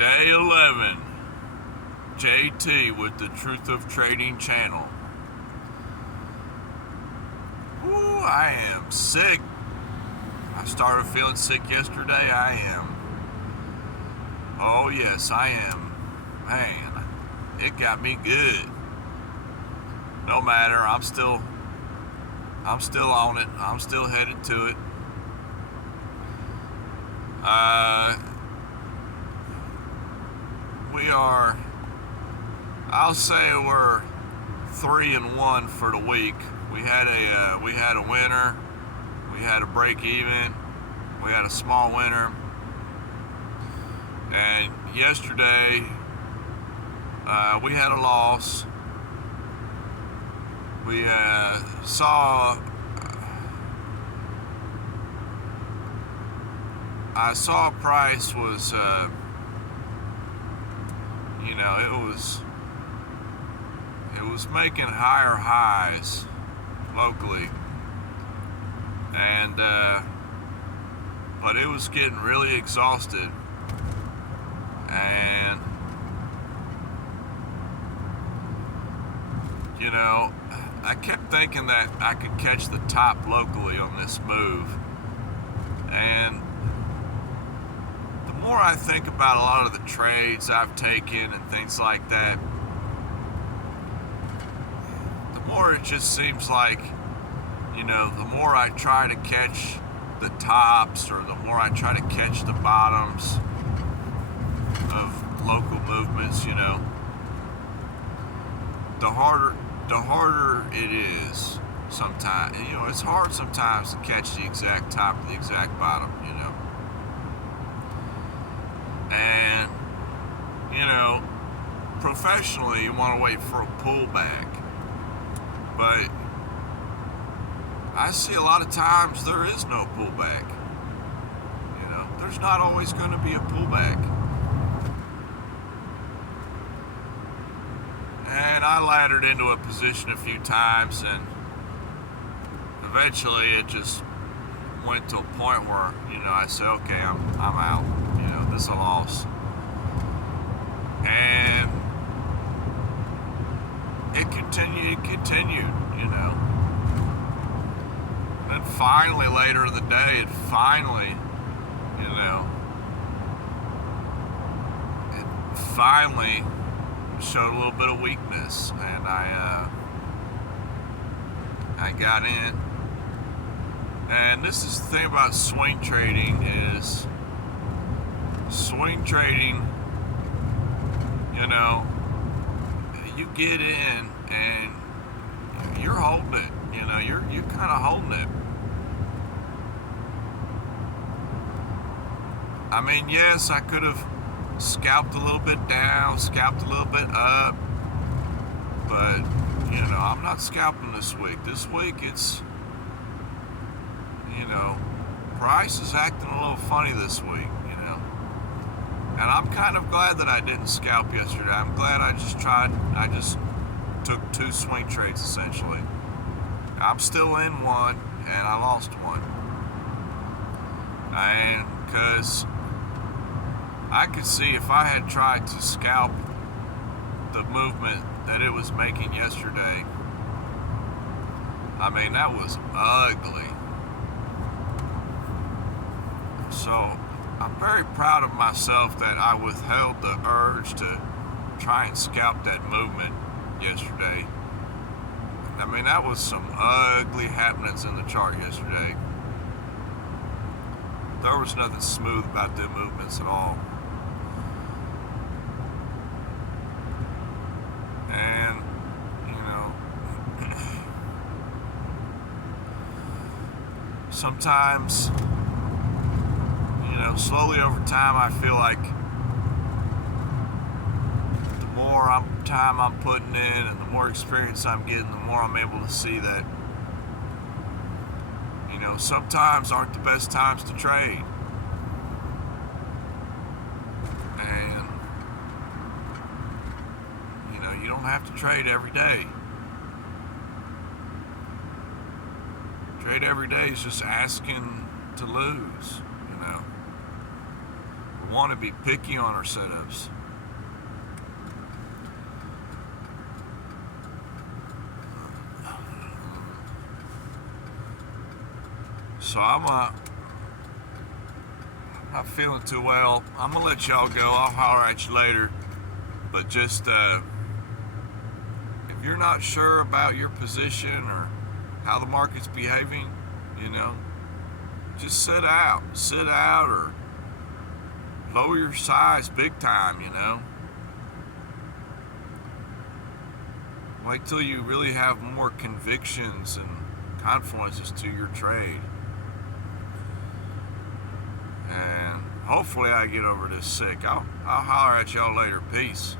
Day 11, JT with the Truth of Trading channel. Ooh, I am sick. I started feeling sick yesterday. I am. Oh yes, I am. Man, it got me good. No matter, I'm still on it. I'm still headed to it. I'll say we're 3-1 for the week. We had a winner, we had a break even, we had a small winner, and yesterday we had a loss. We I saw price was it was making higher highs locally, and but it was getting really exhausted, and I kept thinking that I could catch the top locally on this move, and the more I think about a lot of the trades I've taken and things like that, the more it just seems like, the more I try to catch the tops, or the more I try to catch the bottoms of local movements, the harder it is sometimes. It's hard sometimes to catch the exact top or the exact bottom, And, professionally, you want to wait for a pullback. But I see a lot of times there is no pullback. There's not always going to be a pullback. And I laddered into a position a few times, and eventually it just went to a point where, I said, okay, I'm out. This is a loss. And it continued, And finally, later in the day, it finally showed a little bit of weakness, and I got in. And this is the thing about swing trading is, you get in and you're holding it, you're kind of holding it. I mean, yes, I could have scalped a little bit down, scalped a little bit up, but I'm not scalping this week. This week it's, price is acting a little funny this week, and I'm kind of glad that I didn't scalp yesterday. I'm glad I just took 2 swing trades essentially. I'm still in one, and I lost one, and because I could see if I had tried to scalp the movement that it was making yesterday, I mean, that was ugly. So I'm very proud of myself that I withheld the urge to try and scalp that movement yesterday. I mean, that was some ugly happenings in the chart yesterday. There was nothing smooth about the movements at all. And, sometimes, slowly over time, I feel like the more time I'm putting in and the more experience I'm getting, the more I'm able to see that, sometimes aren't the best times to trade. And, you don't have to trade every day. Trade every day is just asking to lose, want to be picky on our setups. So I'm not feeling too well. I'm gonna let y'all go. I'll holler at you later. But just if you're not sure about your position or how the market's behaving, just sit out or lower your size big time. Wait till you really have more convictions and confluences to your trade. And hopefully I get over this sick. I'll holler at y'all later. Peace.